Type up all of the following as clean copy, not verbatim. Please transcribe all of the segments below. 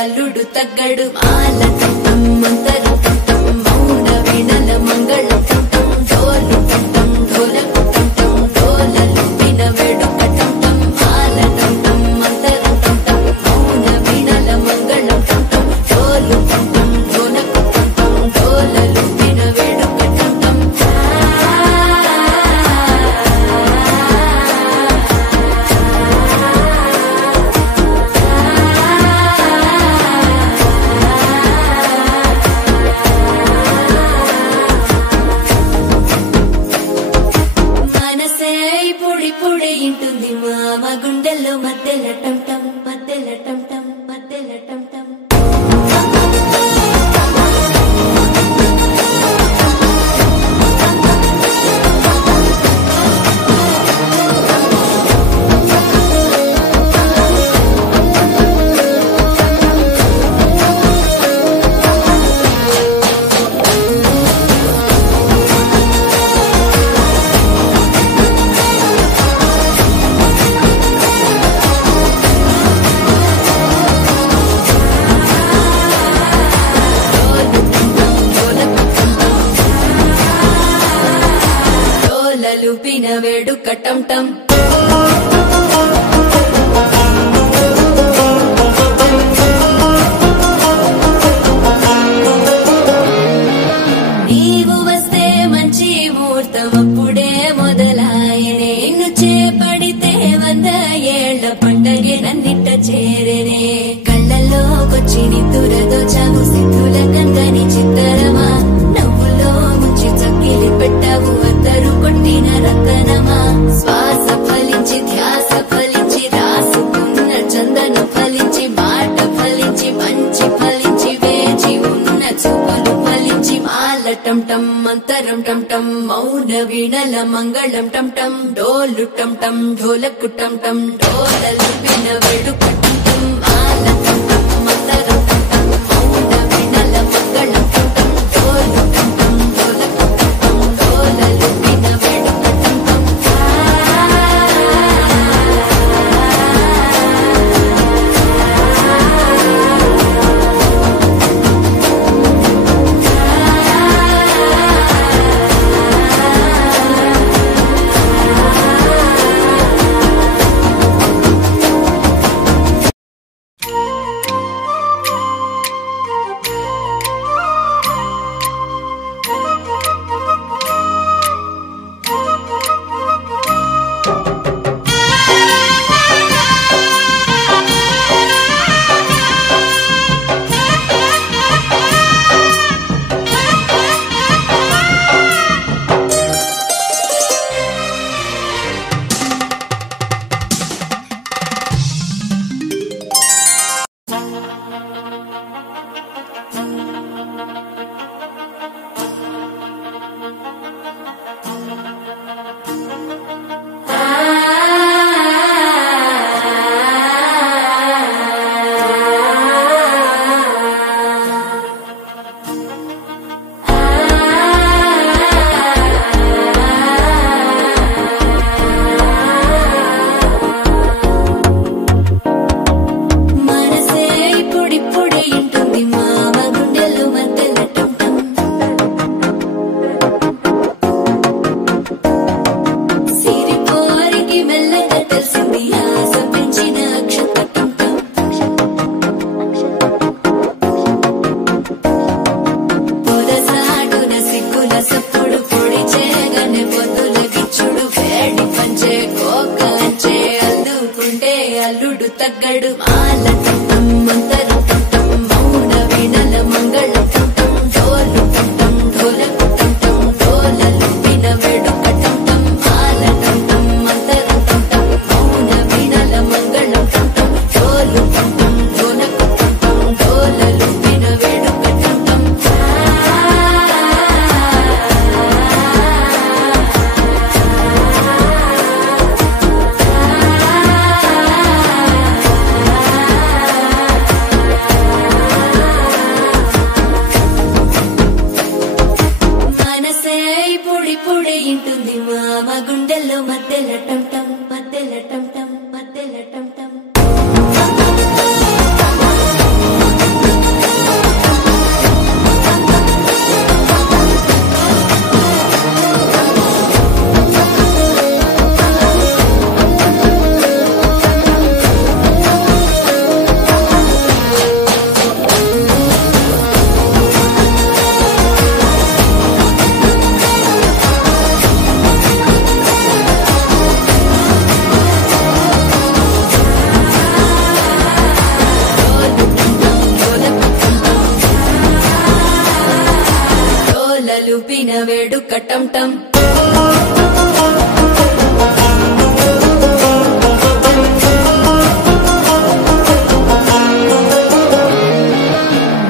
అల్లుడు తగ్గడు మాల టం మంతరు టం మౌన వీణల మంగళం టం డోలు టం డోలకు టం డోలలు విన వేడుక టం మాల టం మంతరు టం మౌన వీణల మంగళం టం డోలు టం డోలకు టం డోలలు విన వేడుక టం పొడి ఇంటుంది మామ గుండెల్లో మధ్యల టం టం మధ్యల టం టం మధ్యల టం టం లూపిన వేడుక టం టం నీవు వస్తే మంచి ముహూర్తం అప్పుడే మొదలాయనే నిన్ను చేపడితే 100 ఏళ్ల పండగే నన్నిట్ట చేరేనే కళ్ళల్లోకొచ్చి నిద్దురదోచావు సిద్ధుల కందని చిత్తరమా నవ్వులో ముంచి చక్కిలి పెట్టావు అందరూ కొట్టిన రతనమా శ్వాస ఫలించి ధ్యాస ఫలించి రాసుకున్న చందన ఫలించి మాట ఫలించి మంచి ఫలించి వేచి ఉన్న చూపులు ఫలించి మాల టం టం మంతరం టం టం మౌన వీణల మంగళం టం టం డోలు టం టం ఢోలకు టం టం డోలలు విన వేడుక టం టం మాల టం టం మంతరం టం టం మౌన వీణల మంగళం టం టం డోలు టం టం ఢోలకు టం టం డోలలు విన వేడుక టం టం తగ్గడు మాల టం మంతరం టం మౌన వీణల మంగళం టం డోలు టం ఢోలకు టం డోలలు విన వేడుక టం మాల టం మంతరం టం మౌన వీణల మంగళం టం డోలు టం ఢోలకు టం డోలలు విన వేడుక టం పొడి ఇంటుంది మామ గుండెల్లో మధ్యల టం టం మధ్యల టం టం మధ్యల టం టం లూపిన వేడుక టం టం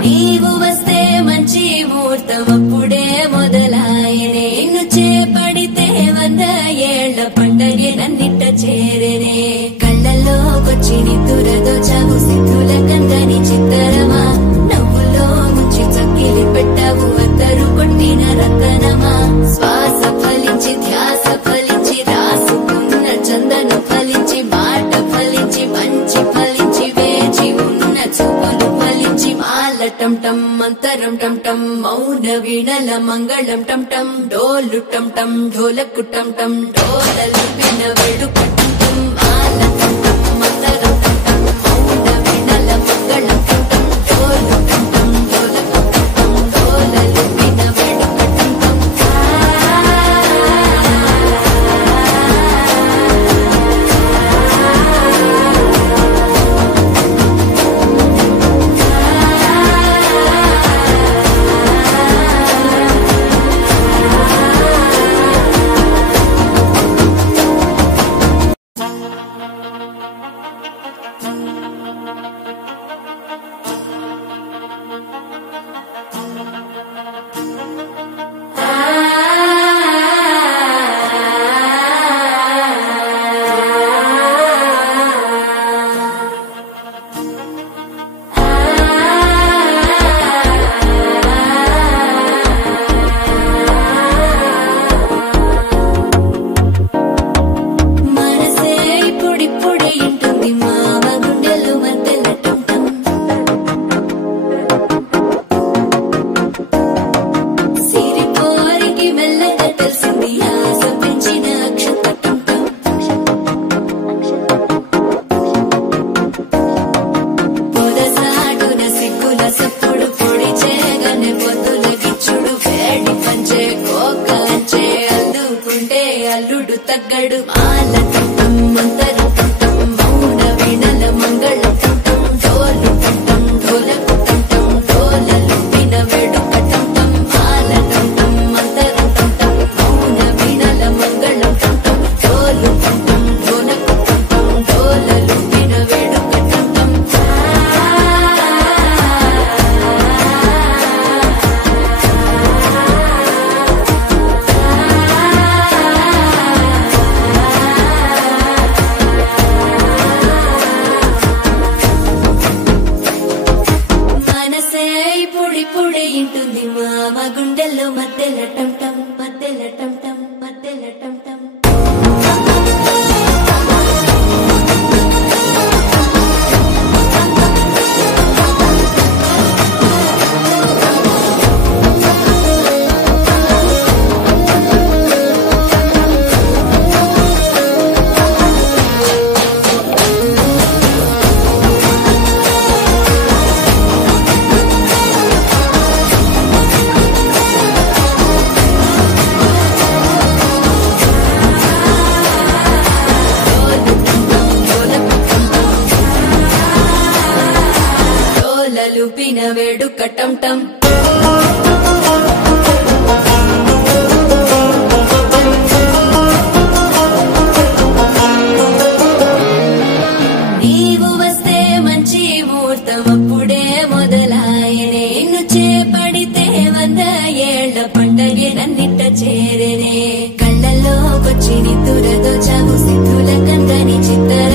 నీవు వస్తే మంచి ముహూర్తం అప్పుడే మొదలాయనే నిన్ను చేపడితే 100 ఏళ్ల పండగే నన్నిట్ట చేరనే కళ్ళల్లోకొచ్చి నిద్దురదోచావు సిద్ధుల కందని చిత్తరమా నవ్వులో ముంచి చక్కిలి పెట్టావు అత్తరు కొట్టిన రతనమా శ్వాస ఫలించి ధ్యాస ఫలించి రాసుకున్న చందను ఫలించి మాట ఫలించి మంచి ఫలించి వేచి ఉన్న చూపులు ఫలించి మాల టం టం మంతరం టం టం మౌన వీణల మంగళం టం టం డోలు టం టం ఢోలకు టం టం డోలలు విన వేడుక టం టం మాల టం టం మంతరం టం టం మౌన వీణల మంగళం టం టం డోలు టం టం ఢోలకు టం టం డోలలు విన వేడుక టం టం అల్లుడు తగ్గడు మాల టం టం మంతరం టం టం మౌన వీణల మంగళం టం టం డోలు టం టం ఢోలకు టం టం డోలలు విన వేడుక టం టం మాల టం టం మంతరం టం టం మౌన వీణల మంగళం టం టం డోలు టం టం ఢోలకు టం టం డోలలు విన వేడుక టం టం పొడి ఇంటుంది మామ గుండెల్లో మధ్యల టం టం మధ్యల టం టం మధ్యల టం టం పుట్టిన వేడుక టం టం నీవు వస్తే మంచి ముహూర్తం అప్పుడే మొదలాయనే నిన్ను చేపడితే 100 ఏళ్ల పండగే నన్నిట్ట చేరనే కళ్ళల్లోకొచ్చి నిద్దురదోచావు సిద్ధుల కందని చిత్తర